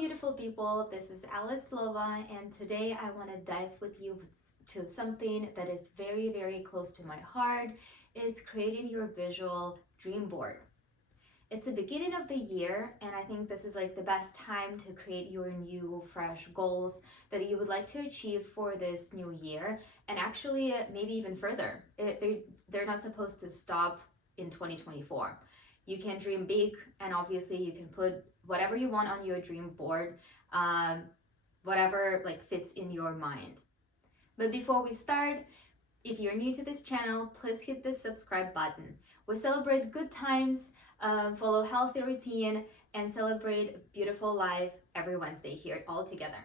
beautiful people, this is Alice Lova, and today I want to dive with you to something that is very, very close to my heart. It's creating your visual dream board. It's the beginning of the year, and I think this is like the best time to create your new, fresh goals that you would like to achieve for this new year, and actually maybe even further. They're not supposed to stop in 2024. You can dream big, and obviously you can put whatever you want on your dream board, um, whatever like fits in your mind. But before we start, if you're new to this channel, please hit the subscribe button. We celebrate good times, follow healthy routine, and celebrate beautiful life every Wednesday here all together.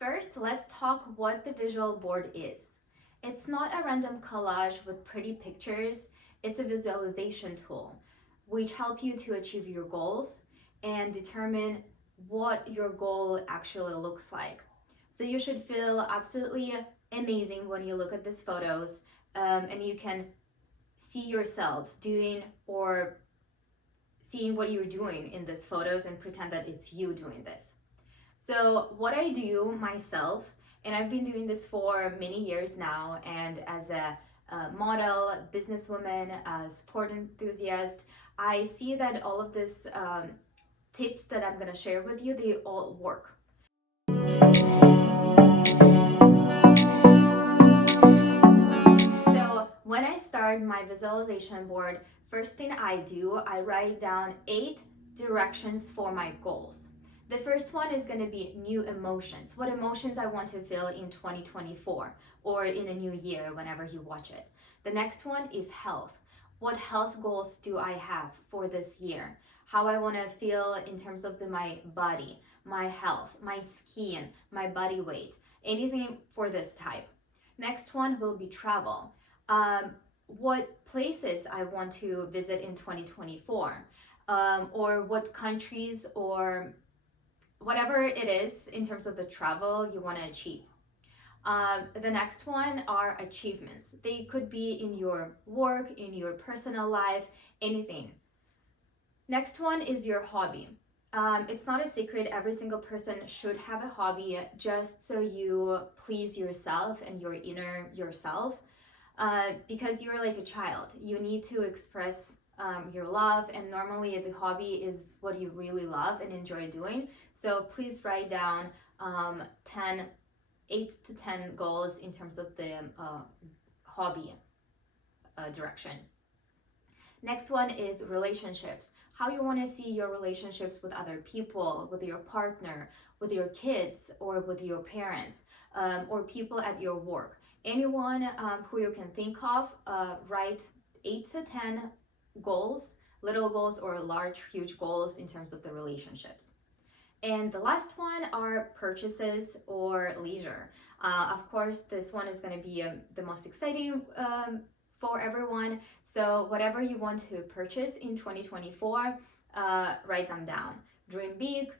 First, let's talk what the visual board is. It's not a random collage with pretty pictures. It's a visualization tool which help you to achieve your goals and determine what your goal actually looks like. So you should feel absolutely amazing when you look at these photos, and you can see yourself doing or seeing what you're doing in these photos and pretend that it's you doing this. So what I do myself, and I've been doing this for many years now, and as a model, businesswoman, a sport enthusiast, I see that all of these tips that I'm going to share with you, they all work. So when I start my visualization board, first thing I do, I write down 8 directions for my goals. The first one is going to be new emotions. What emotions I want to feel in 2024 or in a new year whenever you watch it. The next one is health. What health goals do I have for this year? How I want to feel in terms of my body, my health, my skin, my body weight, anything for this type. Next one will be travel. What places I want to visit in 2024, or what countries or whatever it is in terms of the travel you want to achieve. The next one are achievements. They could be in your work, in your personal life, anything. Next one is your hobby. It's not a secret, every single person should have a hobby just so you please yourself and your inner yourself, because you're like a child. You need to express your love, and normally the hobby is what you really love and enjoy doing. So please write down 8 to 10 goals in terms of the hobby direction. Next one is relationships. How you want to see your relationships with other people, with your partner, with your kids, or with your parents, or people at your work. Anyone who you can think of, write 8 to 10 goals, little goals or large, huge goals in terms of the relationships. And the last one are purchases or leisure. Of course, this one is going to be the most exciting for everyone. So whatever you want to purchase in 2024, write them down. Dream big.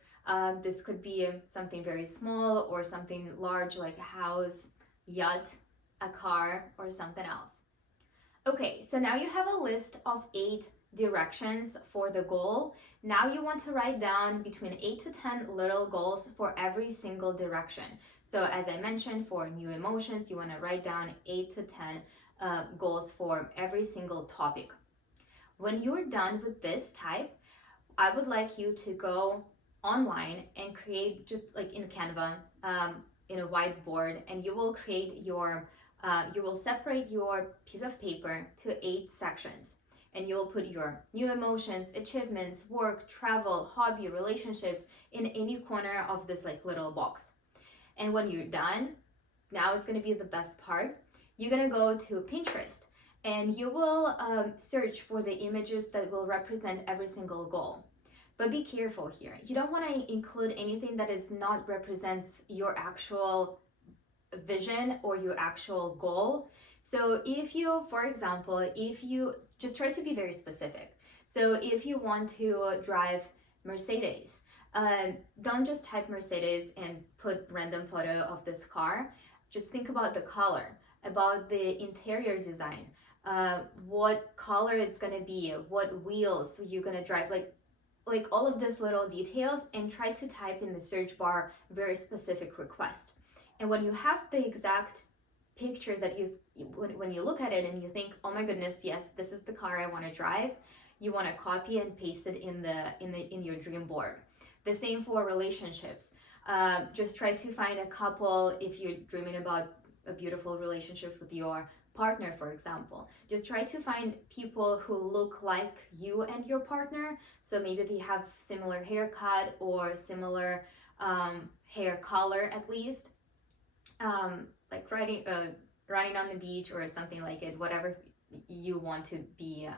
This could be something very small or something large like a house, yacht, a car, or something else. Okay, so now you have a list of 8 directions for the goal. Now you want to write down between 8 to 10 little goals for every single direction. So as I mentioned, for new emotions, you want to write down 8 to 10 goals for every single topic. When you're done with this type, I would like you to go online and create, just like in Canva, in a whiteboard, and you will create your you will separate your piece of paper to 8 sections, and you'll put your new emotions, achievements, work, travel, hobby, relationships in any corner of this like little box. And when you're done, now it's going to be the best part. You're going to go to Pinterest, and you will search for the images that will represent every single goal. But be careful here. You don't want to include anything that is not represents your actual vision or your actual goal. So if you, for example, if you just try to be very specific. So if you want to drive Mercedes, don't just type Mercedes and put random photo of this car. Just think about the color, about the interior design, what color it's gonna be, what wheels you're gonna drive, like like all of these little details and try to type in the search bar very specific request. And when you have the exact picture that when you look at it and you think, oh my goodness, yes, this is the car I want to drive, you want to copy and paste it in your dream board. The same for relationships. Just try to find a couple. If you're dreaming about a beautiful relationship with your partner, for example, just try to find people who look like you and your partner. So maybe they have similar haircut or similar hair color at least. Like running on the beach or something like it, whatever you want to be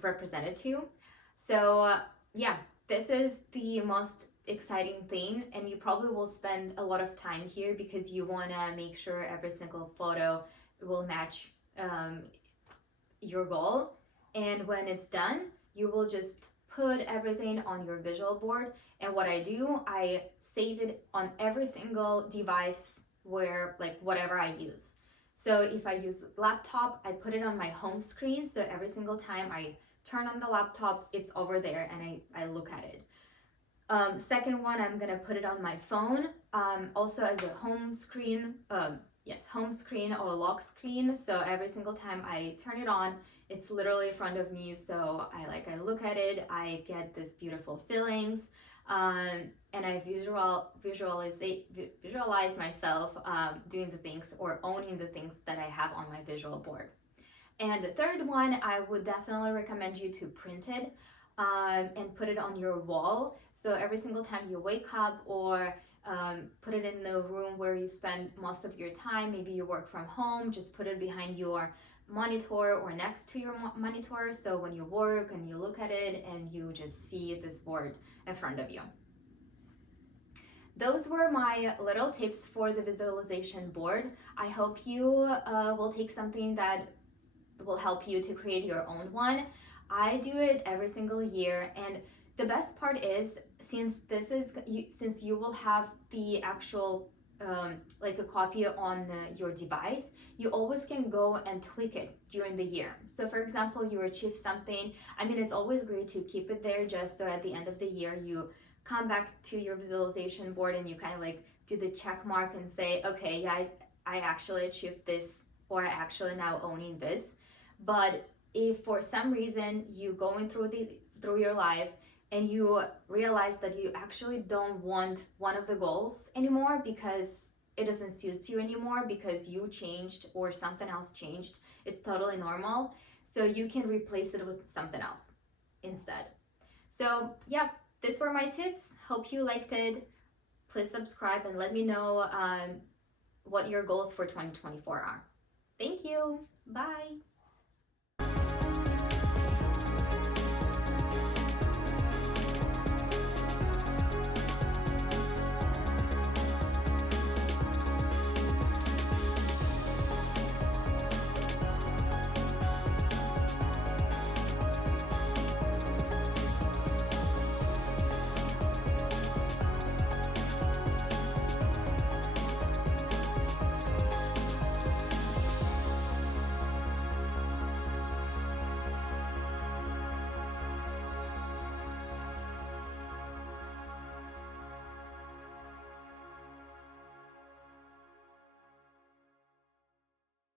represented to. So yeah, this is the most exciting thing, and you probably will spend a lot of time here because you want to make sure every single photo will match your goal. And when it's done, you will just put everything on your visual board. And what I do, I save it on every single device where, like, whatever I use. So if I use laptop, I put it on my home screen, so every single time I turn on the laptop, it's over there and I look at it. Second one, I'm gonna put it on my phone, also as a home screen, home screen or lock screen. So every single time I turn it on, it's literally in front of me. So I look at it, I get this beautiful feelings, and I visualize myself doing the things or owning the things that I have on my visual board. And the third one, I would definitely recommend you to print it and put it on your wall. So every single time you wake up, or put it in the room where you spend most of your time, maybe you work from home, just put it behind your monitor or next to your monitor. So when you work and you look at it and you just see this board in front of you. Those were my little tips for the visualization board. I hope you will take something that will help you to create your own one. I do it every single year, and the best part is, since you will have the actual like a copy on your device, you always can go and tweak it during the year. So for example, you achieve something, I mean, it's always great to keep it there just so at the end of the year you come back to your visualization board and you kind of like do the check mark and say, okay, yeah, I actually achieved this, or I actually now owning this. But if for some reason you going through your life and you realize that you actually don't want one of the goals anymore because it doesn't suit you anymore, because you changed or something else changed, it's totally normal. So you can replace it with something else instead. So yeah, these were my tips. Hope you liked it. Please subscribe and let me know what your goals for 2024 are. Thank you. Bye.